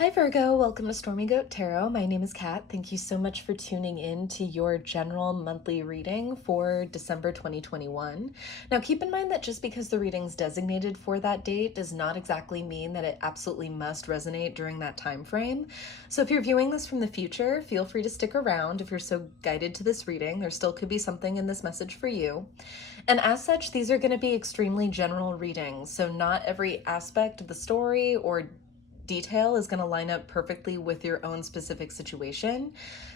Hi Virgo, welcome to Stormy Goat Tarot. My name is Kat. Thank you so much for tuning in to your general monthly reading for December 2021. Now keep in mind that just because the reading's designated for that date does not exactly mean that it absolutely must resonate during that time frame. So if you're viewing this from the future, feel free to stick around. If you're so guided to this reading, there still could be something in this message for you. And as such, these are going to be extremely general readings, so not every aspect of the story or detail is going to line up perfectly with your own specific situation.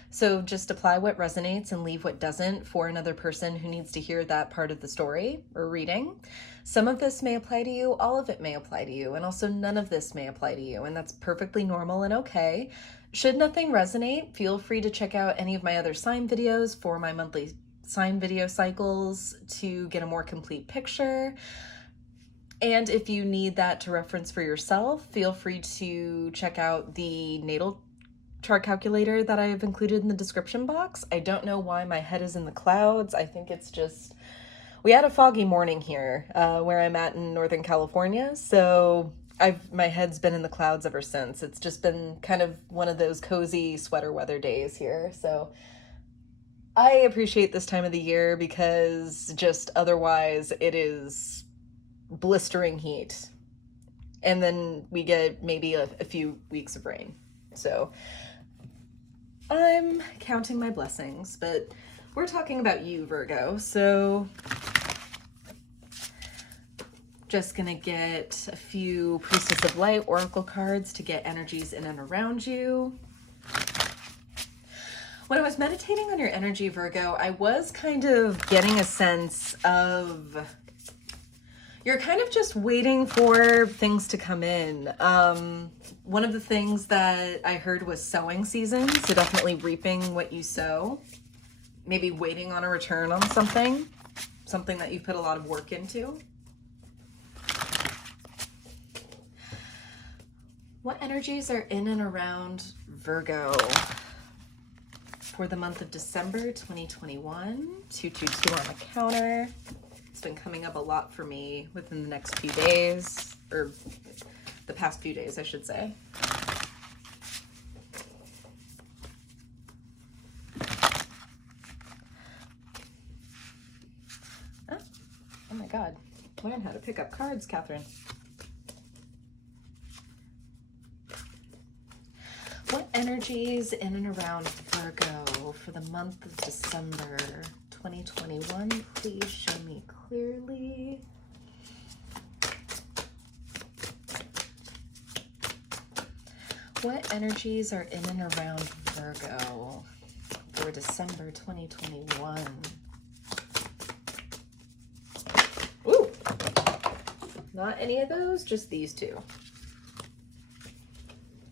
So just apply what resonates and leave what doesn't for another person who needs to hear that part of the story or reading. Some of this may apply to you, all of it may apply to you, and also none of this may apply to you, and that's perfectly normal and okay. Should nothing resonate, feel free to check out any of my other sign videos for my monthly sign video cycles to get a more complete picture. And if you need that to reference for yourself, feel free to check out the natal chart calculator that I have included in the description box. I don't know why my head is in the clouds. I think it's just, we had a foggy morning here where I'm at in Northern California. So my head's been in the clouds ever since. It's just been kind of one of those cozy sweater weather days here. So I appreciate this time of the year because just otherwise it is blistering heat, and then we get maybe a few weeks of rain. So I'm counting my blessings, but we're talking about you, Virgo. So just gonna get a few Priestess of Light oracle cards to get energies in and around you. When I was meditating on your energy, Virgo, I was kind of getting a sense of you're kind of just waiting for things to come in. One of the things that I heard was sowing season, so definitely reaping what you sow. Maybe waiting on a return on something that you put a lot of work into. What energies are in and around Virgo for the month of December 2021? 222 on the counter. It's been coming up a lot for me within the next few days, or the past few days, I should say. Oh my God. Learn how to pick up cards, Catherine. What energies in and around Virgo for the month of December 2021? Please show me clearly. What energies are in and around Virgo for December 2021? Ooh, not any of those, just these two.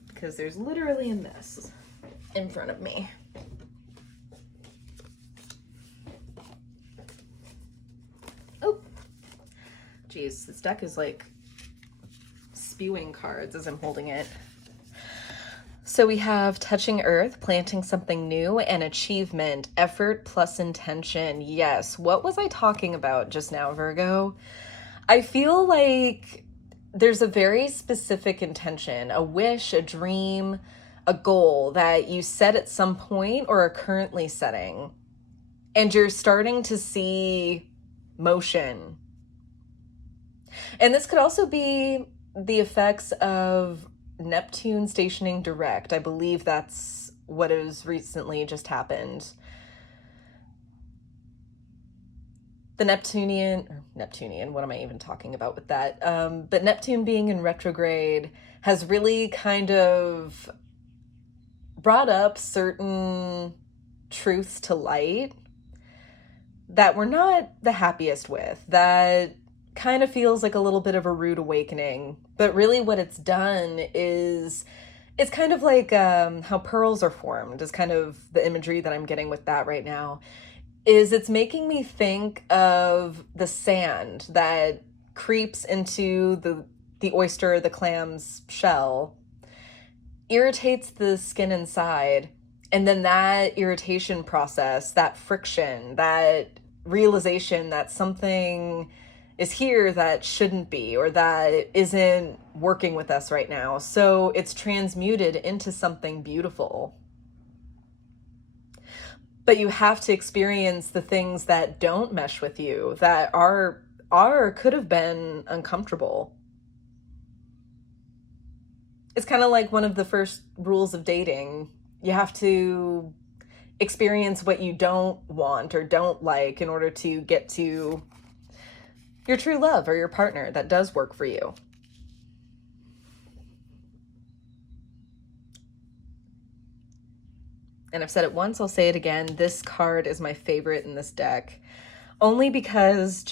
Because there's literally a mess in front of me. Oh, geez, this deck is like spewing cards as I'm holding it. So we have touching earth, planting something new, and achievement, effort plus intention. Yes, what was I talking about just now, Virgo? I feel like there's a very specific intention, a wish, a dream, a goal that you set at some point or are currently setting, and you're starting to see motion. And this could also be the effects of Neptune stationing direct. I believe that's what has recently just happened. The Neptunian, what am I even talking about with that? But Neptune being in retrograde has really kind of brought up certain truths to light that we're not the happiest with, that kind of feels like a little bit of a rude awakening. But really what it's done is, it's kind of like how pearls are formed is kind of the imagery that I'm getting with that right now. Is it's making me think of the sand that creeps into the oyster, the clam's shell, irritates the skin inside, and then that irritation process, that friction, that realization that something is here that shouldn't be, or that isn't working with us right now. So it's transmuted into something beautiful. But you have to experience the things that don't mesh with you, that could have been uncomfortable. It's kind of like one of the first rules of dating. You have to experience what you don't want or don't like in order to get to your true love or your partner that does work for you. And I've said it once, I'll say it again. This card is my favorite in this deck. Only because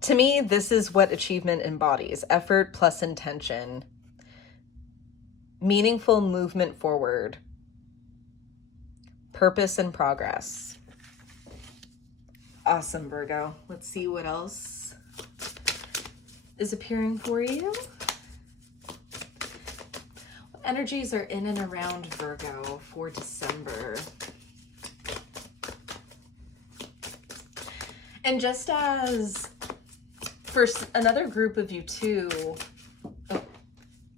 to me, this is what achievement embodies. Effort plus intention. Meaningful movement forward. Purpose and progress. Awesome, Virgo. Let's see what else is appearing for you. What energies are in and around Virgo for December? And just as for another group of you too,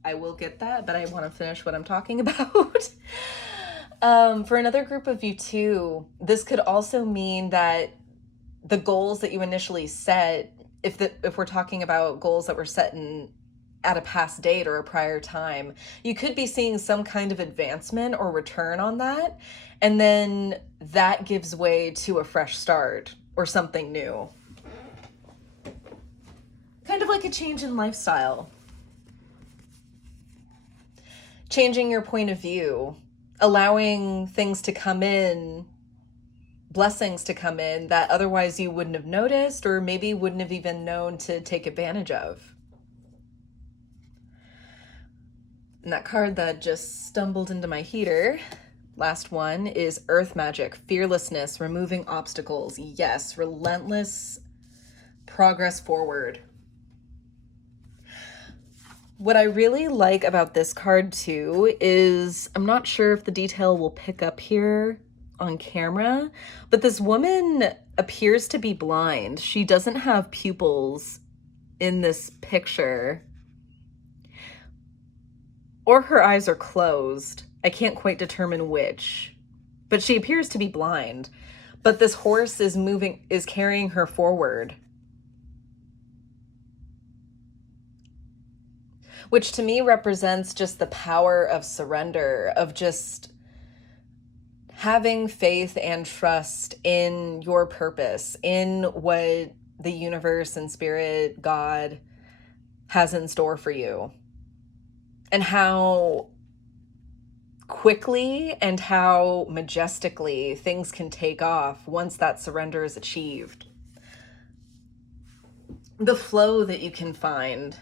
I will get that, but I want to finish what I'm talking about. For another group of you too, this could also mean that the goals that you initially set, if we're talking about goals that were set at a past date or a prior time, you could be seeing some kind of advancement or return on that, and then that gives way to a fresh start or something new. Kind of like a change in lifestyle. Changing your point of view, allowing things to come in, blessings to come in that otherwise you wouldn't have noticed or maybe wouldn't have even known to take advantage of. And that card that just stumbled into my heater, last one, is Earth Magic, Fearlessness, removing obstacles. Yes, relentless progress forward. What I really like about this card too is, I'm not sure if the detail will pick up here on camera, but this woman appears to be blind. She doesn't have pupils in this picture, or her eyes are closed. I can't quite determine which, but she appears to be blind. But this horse is carrying her forward, which to me represents just the power of surrender, of just having faith and trust in your purpose, in what the universe and spirit, God, has in store for you. And how quickly and how majestically things can take off once that surrender is achieved. The flow that you can find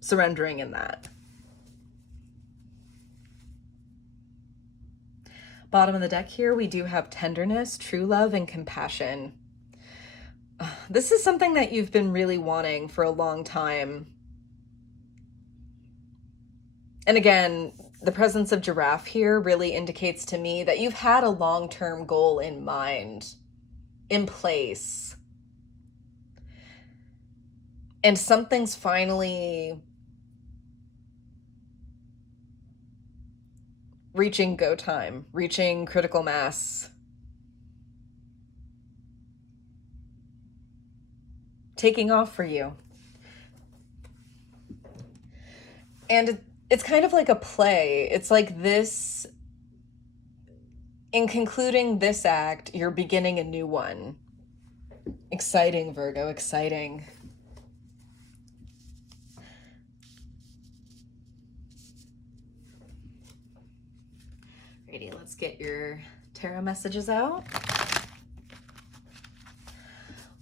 surrendering in that. Bottom of the deck here, we do have tenderness, true love, and compassion. This is something that you've been really wanting for a long time. And again, the presence of giraffe here really indicates to me that you've had a long-term goal in mind, in place. And something's finally reaching go time, reaching critical mass. Taking off for you. And it's kind of like a play. It's like this, in concluding this act, you're beginning a new one. Exciting, Virgo, exciting. Alrighty, let's get your tarot messages out.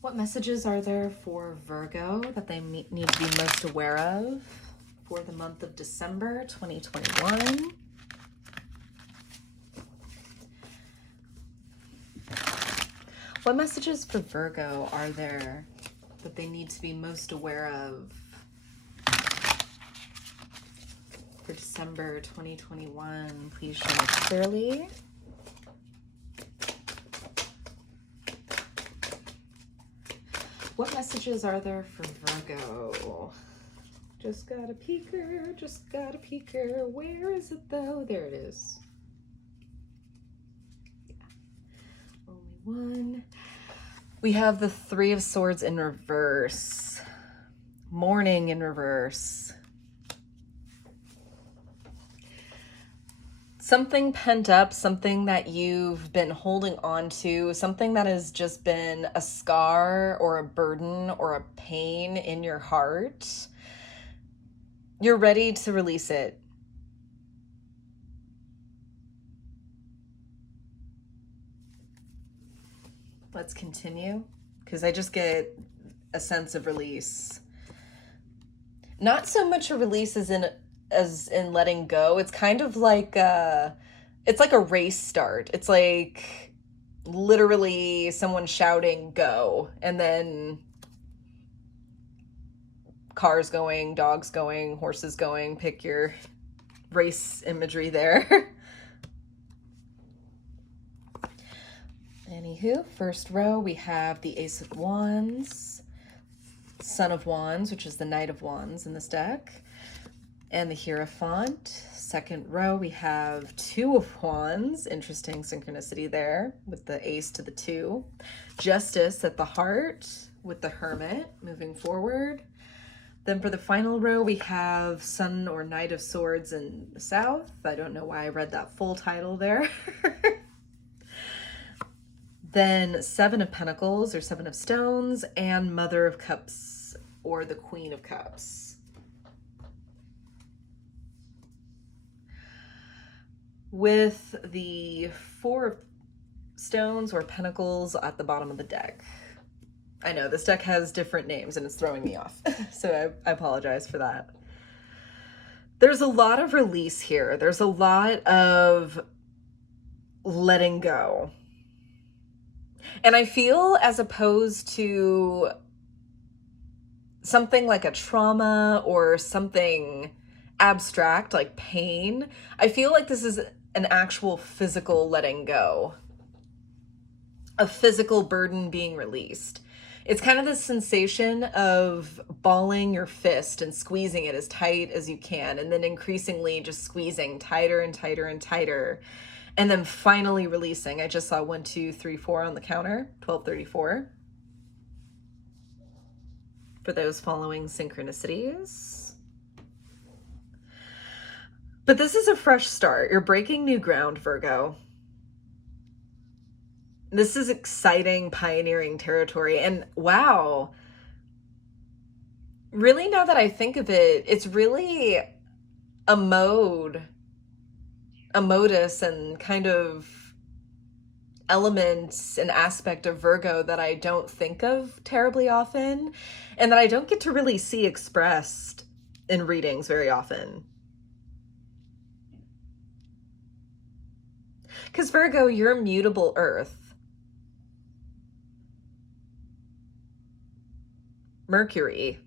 What messages are there for Virgo that they need to be most aware of for the month of December 2021? What messages for Virgo are there that they need to be most aware of for December 2021? Please show me clearly. What messages are there for Virgo? Just got a peeker, just got a peeker. Where is it though? There it is. Yeah. Only one. We have the Three of Swords in reverse. Mourning in reverse. Something pent up, something that you've been holding on to, something that has just been a scar or a burden or a pain in your heart. You're ready to release it. Let's continue, because I just get a sense of release. Not so much a release as in letting go. It's kind of like it's like a race start. It's like literally someone shouting go, and then cars going, dogs going, horses going. Pick your race imagery there. Anywho, first row, we have the Ace of Wands, Son of Wands, which is the Knight of Wands in this deck, and the Hierophant. Second row, we have Two of Wands, interesting synchronicity there with the Ace to the Two. Justice at the heart with the Hermit moving forward. Then for the final row, we have Sun or Knight of Swords in the South. I don't know why I read that full title there. Then Seven of Pentacles or Seven of Stones, and Mother of Cups or the Queen of Cups. With the Four of Stones or Pentacles at the bottom of the deck. I know this deck has different names and it's throwing me off, so I apologize for that. There's a lot of release here. There's a lot of letting go. And I feel, as opposed to something like a trauma or something abstract like pain, I feel like this is an actual physical letting go, a physical burden being released. It's kind of the sensation of balling your fist and squeezing it as tight as you can, and then increasingly just squeezing tighter and tighter and tighter. And then finally releasing. I just saw 1, 2, 3, 4 on the counter, 1234. For those following synchronicities. But this is a fresh start. You're breaking new ground, Virgo. This is exciting, pioneering territory. And wow, really, now that I think of it, it's really a modus and kind of elements and aspect of Virgo that I don't think of terribly often, and that I don't get to really see expressed in readings very often. Because Virgo, you're a mutable earth. Mercury,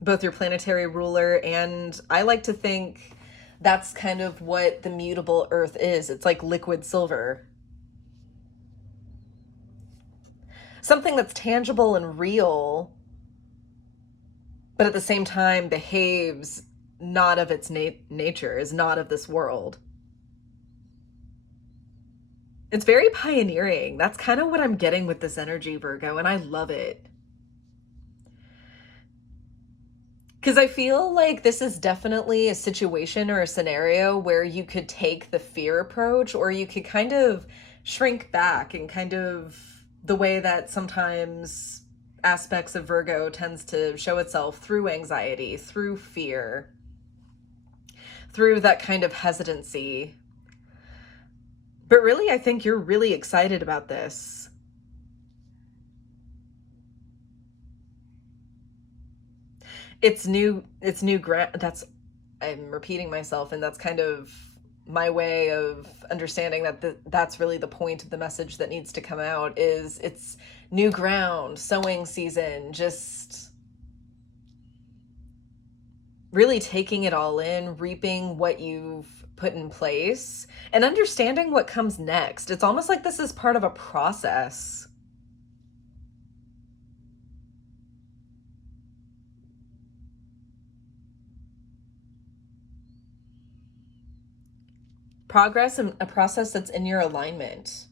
both your planetary ruler, and I like to think that's kind of what the mutable earth is. It's like liquid silver. Something that's tangible and real, but at the same time behaves not of its nature, is not of this world. It's very pioneering. That's kind of what I'm getting with this energy, Virgo, and I love it. Because I feel like this is definitely a situation or a scenario where you could take the fear approach, or you could kind of shrink back, and kind of the way that sometimes aspects of Virgo tends to show itself through anxiety, through fear, through that kind of hesitancy. But really, I think you're really excited about this. It's new ground. I'm repeating myself, and that's kind of my way of understanding that that's really the point of the message that needs to come out. Is it's new ground, sowing season, just really taking it all in, reaping what you've put in place, and understanding what comes next. It's almost like this is part of a process. progress and a process that's in your alignment.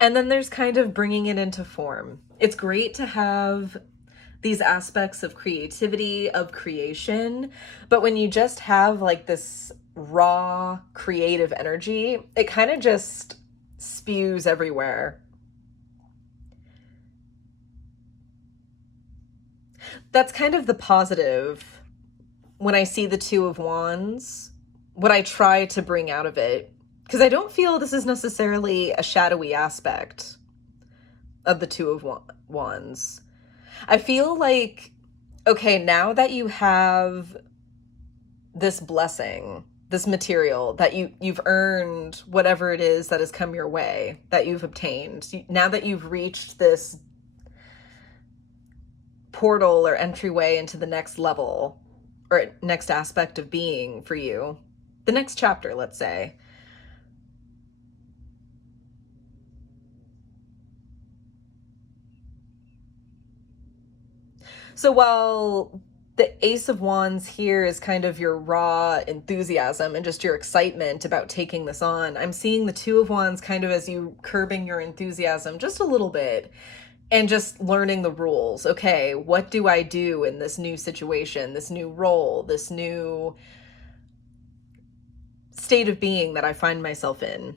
And then there's kind of bringing it into form. It's great to have these aspects of creativity, of creation, but when you just have like this raw creative energy, it kind of just spews everywhere. That's kind of the positive when I see the Two of Wands, what I try to bring out of it. Because I don't feel this is necessarily a shadowy aspect of the Two of Wands. I feel like, okay, now that you have this blessing, this material, that you've earned whatever it is that has come your way, that you've obtained, now that you've reached this portal or entryway into the next level or next aspect of being for you, the next chapter, let's say. So while the Ace of Wands here is kind of your raw enthusiasm and just your excitement about taking this on, I'm seeing the Two of Wands kind of as you curbing your enthusiasm just a little bit and just learning the rules. Okay, what do I do in this new situation, this new role, this new state of being that I find myself in?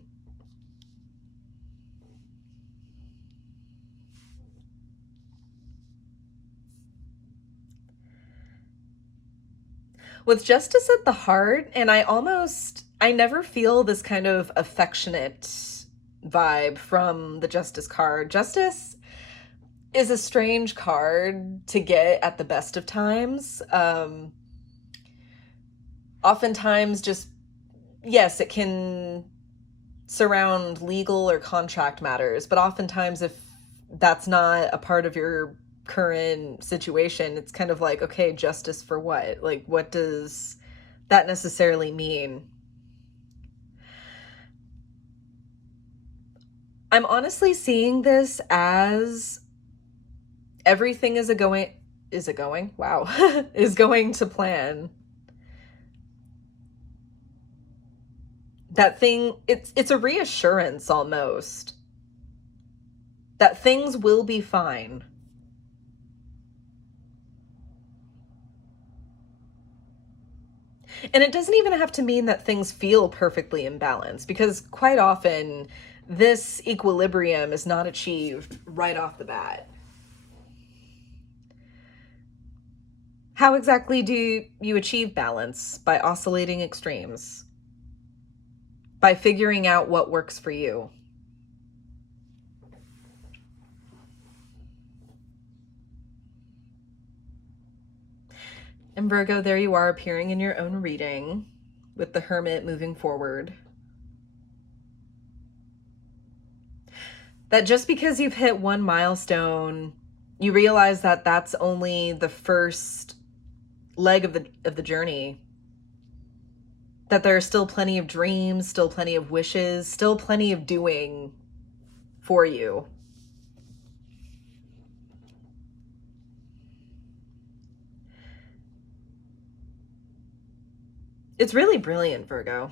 With Justice at the heart, and I never feel this kind of affectionate vibe from the Justice card. Justice is a strange card to get at the best of times. Oftentimes just, yes, it can surround legal or contract matters, but oftentimes if that's not a part of your current situation, it's kind of like, okay, justice for what? Like, what does that necessarily mean? I'm honestly seeing this as everything is going? Wow. is going to plan. That thing, it's a reassurance almost that things will be fine. And it doesn't even have to mean that things feel perfectly in balance, because quite often this equilibrium is not achieved right off the bat. How exactly do you achieve balance? By oscillating extremes, by figuring out what works for you. And Virgo, there you are appearing in your own reading with the Hermit moving forward. That just because you've hit one milestone, you realize that that's only the first leg of the journey. That there are still plenty of dreams, still plenty of wishes, still plenty of doing for you. It's really brilliant, Virgo.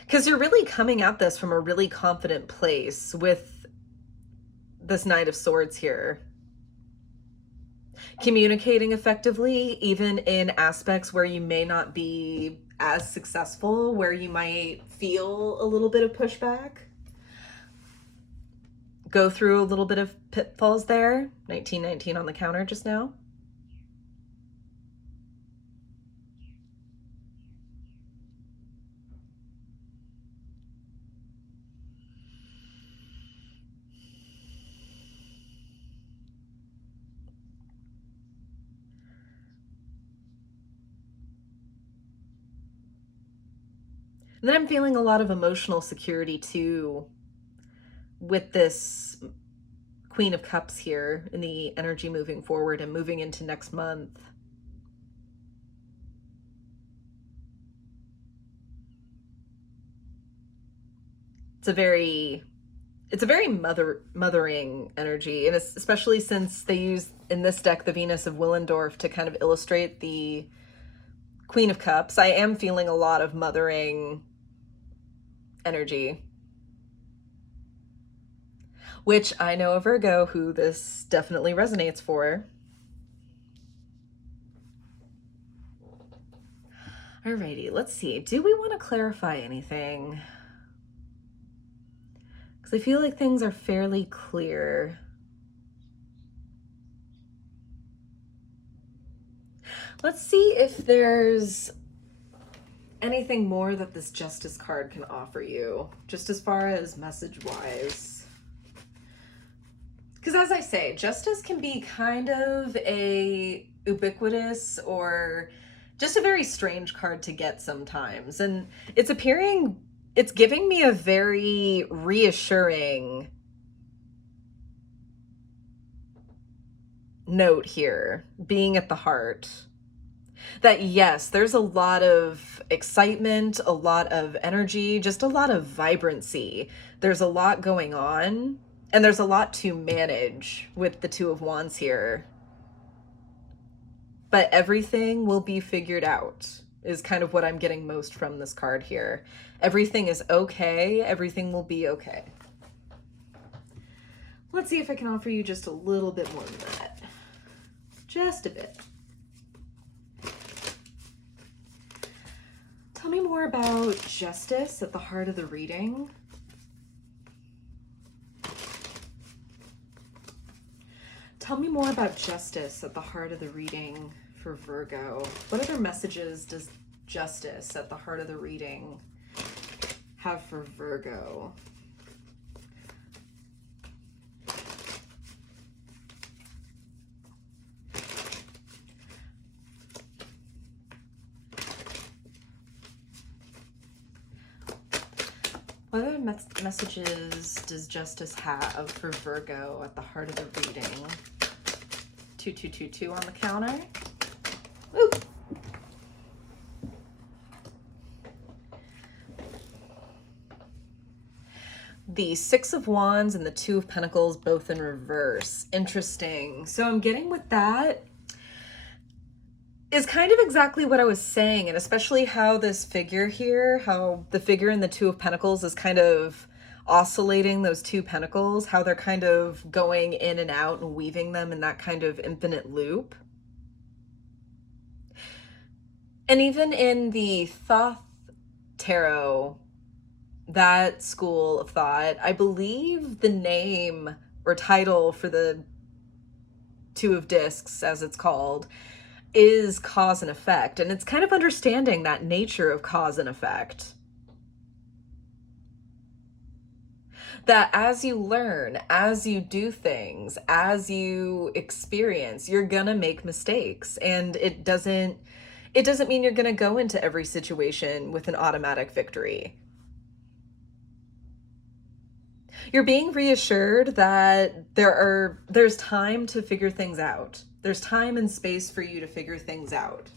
Because you're really coming at this from a really confident place with this Knight of Swords here. Communicating effectively, even in aspects where you may not be as successful, where you might feel a little bit of pushback. Go through a little bit of pitfalls there. 1919 on the counter just now. And then I'm feeling a lot of emotional security too with this Queen of Cups here in the energy moving forward and moving into next month. It's a very it's a very mothering energy, and especially since they use in this deck the Venus of Willendorf to kind of illustrate the Queen of Cups. I am feeling a lot of mothering energy, which I know a Virgo who this definitely resonates for. Alrighty, let's see. Do we want to clarify anything? Because I feel like things are fairly clear. Let's see if there's anything more that this Justice card can offer you, just as far as message-wise. Because as I say, Justice can be kind of a ubiquitous or just a very strange card to get sometimes. And it's giving me a very reassuring note here, being at the heart. That yes, there's a lot of excitement, a lot of energy, just a lot of vibrancy. There's a lot going on, and there's a lot to manage with the Two of Wands here. But everything will be figured out, is kind of what I'm getting most from this card here. Everything is okay. Everything will be okay. Let's see if I can offer you just a little bit more than that. Just a bit. Tell me more about Justice at the heart of the reading. Tell me more about Justice at the heart of the reading for Virgo. What other messages does Justice at the heart of the reading have for Virgo? What other messages does Justice have for Virgo at the heart of the reading? 2222 on the counter. Ooh. The Six of Wands and the Two of Pentacles both in reverse. Interesting. So I'm getting with that is kind of exactly what I was saying, and especially how this figure here, how the figure in the Two of Pentacles is kind of oscillating those two pentacles, how they're kind of going in and out and weaving them in that kind of infinite loop. And even in the Thoth Tarot, that school of thought, I believe the name or title for the Two of Discs, as it's called, is cause and effect. And it's kind of understanding that nature of cause and effect. That as you learn, as you do things, as you experience, you're gonna make mistakes. And it doesn't mean you're gonna go into every situation with an automatic victory. You're being reassured that there's time to figure things out. There's time and space for you to figure things out.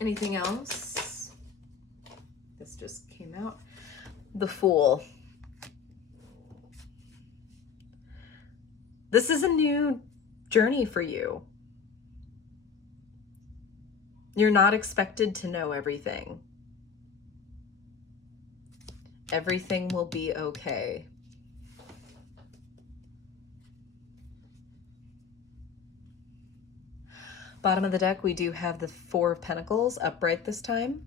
Anything else? This just came out. The Fool. This is a new journey for you. You're not expected to know everything. Everything will be okay. Bottom of the deck, we do have the Four of Pentacles upright this time.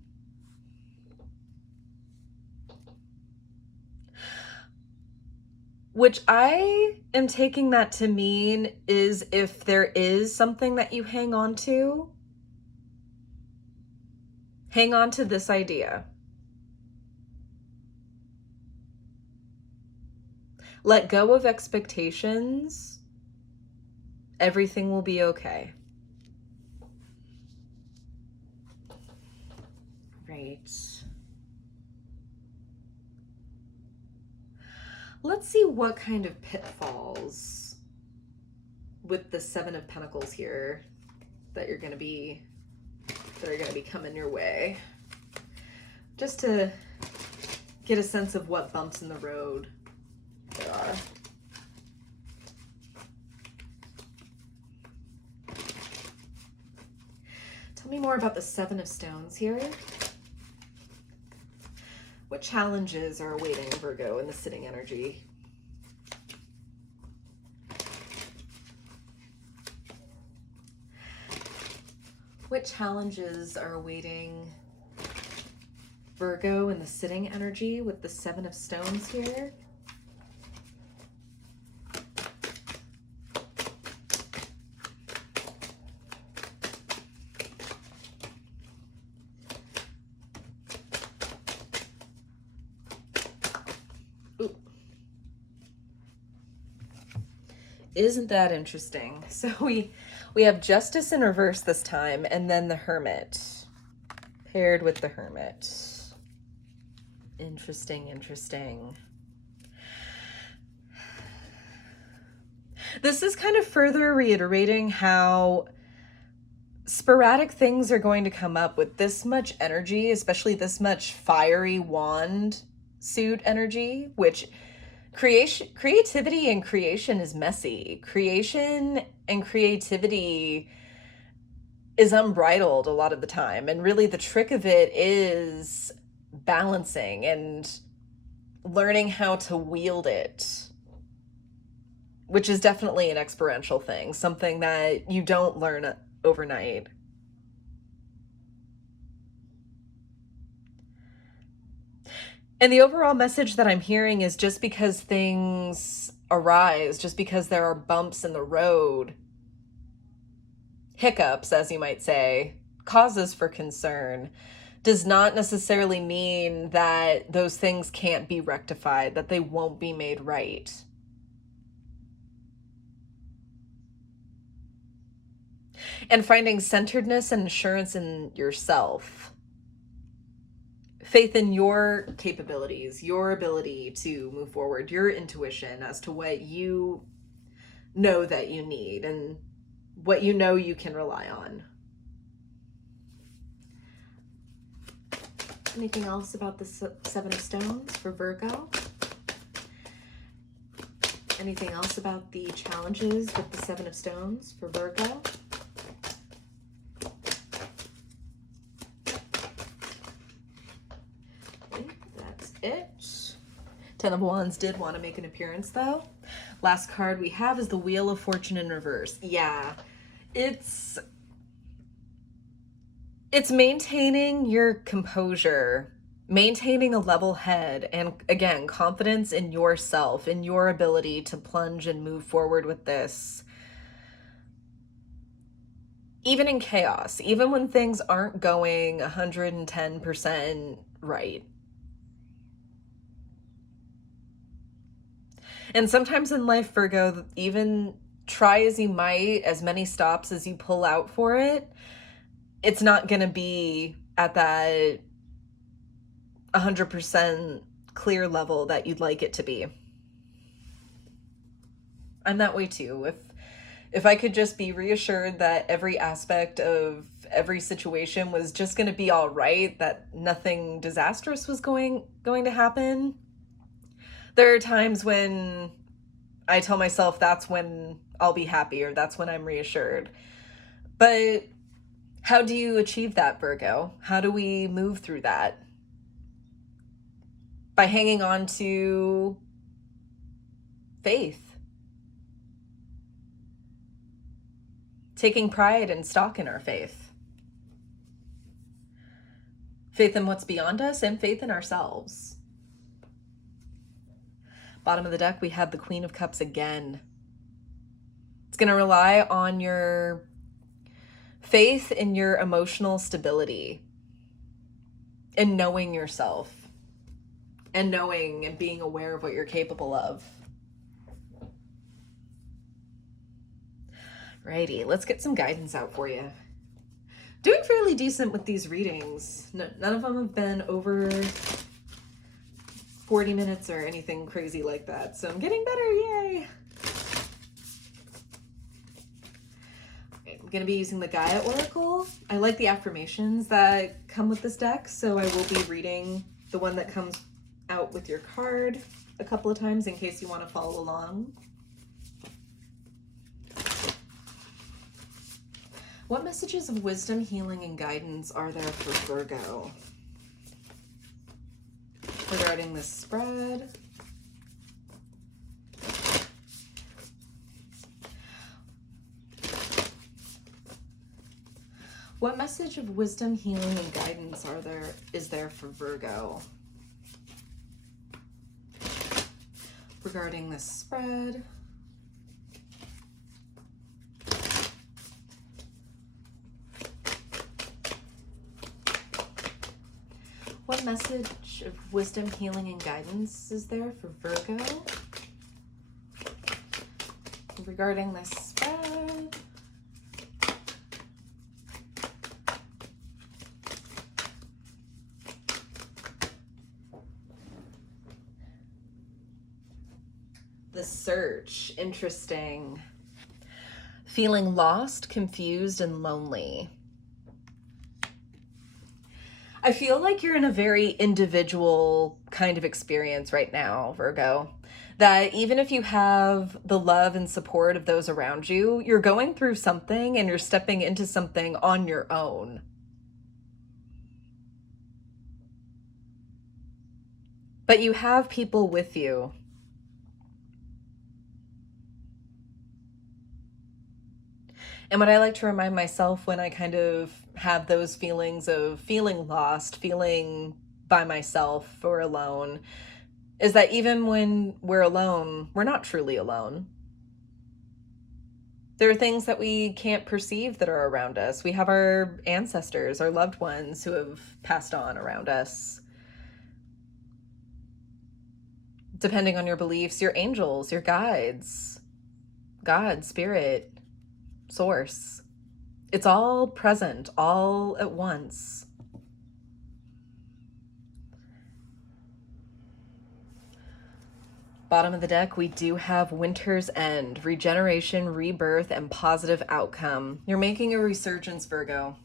Which I am taking that to mean is if there is something that you hang on to this idea. Let go of expectations. Everything will be okay. Right. Let's see what kind of pitfalls with the Seven of Pentacles here that are going to be coming your way. just to get a sense of what bumps in the road there are. Tell me more about the Seven of Stones here. What challenges are awaiting Virgo in the sitting energy? What challenges are awaiting Virgo in the sitting energy with the Seven of Stones here? Ooh. Isn't that interesting? So we have Justice in reverse this time, and then the Hermit paired with the Hermit. Interesting, interesting. This is kind of further reiterating how sporadic things are going to come up with this much energy, especially this much fiery wand suit energy, which creativity and creation is messy. Creation and creativity is unbridled a lot of the time. And really the trick of it is balancing and learning how to wield it, which is definitely an experiential thing, something that you don't learn overnight. And the overall message that I'm hearing is just because things arise, just because there are bumps in the road, hiccups, as you might say, causes for concern, does not necessarily mean that those things can't be rectified, that they won't be made right. And finding centeredness and assurance in yourself. Faith in your capabilities, your ability to move forward, your intuition as to what you know that you need and what you know you can rely on. Anything else about the Seven of Stones for Virgo? Anything else about the challenges with the Seven of Stones for Virgo? It. Ten of Wands did want to make an appearance though. Last card we have is the Wheel of Fortune in reverse. Yeah, it's maintaining your composure, maintaining a level head, and again, confidence in yourself, in your ability to plunge and move forward with this. Even in chaos, even when things aren't going 110% right. And sometimes in life, Virgo, even try as you might, as many stops as you pull out for it, it's not going to be at that 100% clear level that you'd like it to be. I'm that way too. If I could just be reassured that every aspect of every situation was just going to be all right, that nothing disastrous was going to happen. There are times when I tell myself that's when I'll be happy, or that's when I'm reassured. But how do you achieve that, Virgo? How do we move through that? By hanging on to faith. Taking pride and stock in our faith. Faith in what's beyond us and faith in ourselves. Bottom of the deck, we have the Queen of Cups again. It's going to rely on your faith in your emotional stability and knowing yourself and knowing and being aware of what you're capable of. Righty, let's get some guidance out for you. Doing fairly decent with these readings. None of them have been over 40 minutes or anything crazy like that. So I'm getting better, yay. Okay, I'm going to be using the Gaia Oracle. I like the affirmations that come with this deck, so I will be reading the one that comes out with your card a couple of times in case you want to follow along. What messages of wisdom, healing, and guidance are there for Virgo regarding this spread? What message of wisdom, healing, and guidance is there for Virgo regarding this spread? What message of wisdom, healing, and guidance is there for Virgo regarding this spread? The search, interesting. Feeling lost, confused, and lonely. I feel like you're in a very individual kind of experience right now, Virgo. That even if you have the love and support of those around you, you're going through something and you're stepping into something on your own. But you have people with you. And what I like to remind myself when I kind of have those feelings of feeling lost, feeling by myself or alone, is that even when we're alone, we're not truly alone. There are things that we can't perceive that are around us. We have our ancestors, our loved ones who have passed on around us. Depending on your beliefs, your angels, your guides, God, spirit, source. It's all present, all at once. Bottom of the deck, we do have Winter's End, regeneration, rebirth, and positive outcome. You're making a resurgence, Virgo,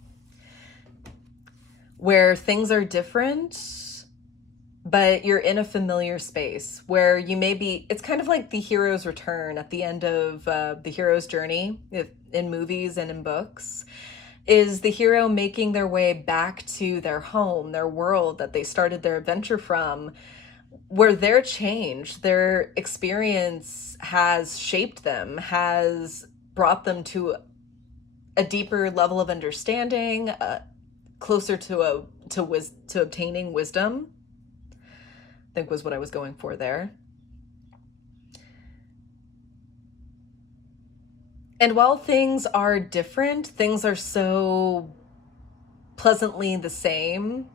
where things are different, but you're in a familiar space where you may be, it's kind of like the hero's return at the end of the hero's journey in movies and in books, is the hero making their way back to their home, their world that they started their adventure from, where their change, their experience has shaped them, has brought them to a deeper level of understanding, closer to obtaining wisdom, I think was what I was going for there. And while things are different, things are so pleasantly the same,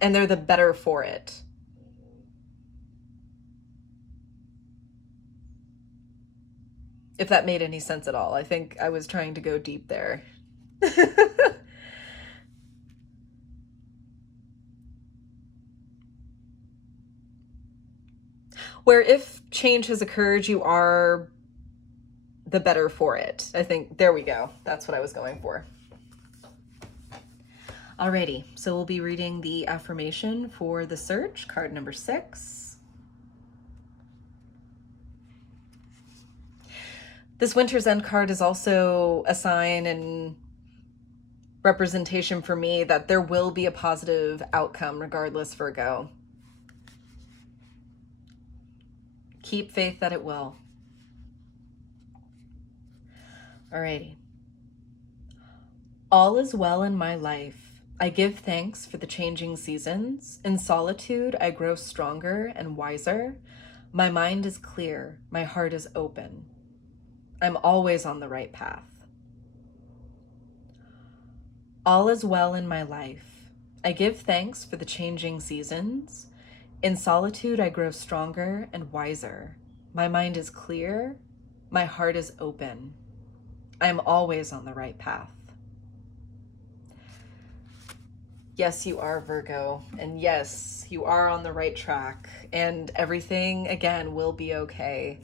and they're the better for it. If that made any sense at all. I think I was trying to go deep there. Where if change has occurred, you are the better for it. I think, there we go. That's what I was going for. Alrighty, so we'll be reading the affirmation for the search, card number 6. This Winter's End card is also a sign and representation for me that there will be a positive outcome regardless, Virgo. Keep faith that it will. Alrighty. All is well in my life. I give thanks for the changing seasons. In solitude, I grow stronger and wiser. My mind is clear. My heart is open. I'm always on the right path. All is well in my life. I give thanks for the changing seasons. In solitude, I grow stronger and wiser. My mind is clear. My heart is open. I am always on the right path. Yes, you are, Virgo. And yes, you are on the right track. And everything, again, will be okay.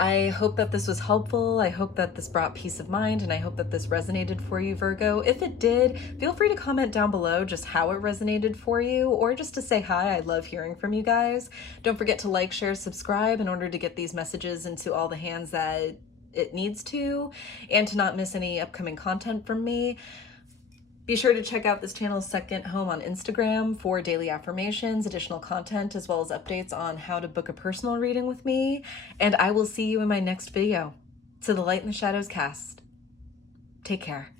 I hope that this was helpful. I hope that this brought peace of mind, and I hope that this resonated for you, Virgo. If it did, feel free to comment down below just how it resonated for you, or just to say hi. I love hearing from you guys. Don't forget to like, share, subscribe in order to get these messages into all the hands that it needs to, and to not miss any upcoming content from me. Be sure to check out this channel's second home on Instagram for daily affirmations, additional content, as well as updates on how to book a personal reading with me. And I will see you in my next video. To the Light and the Shadows cast. Take care.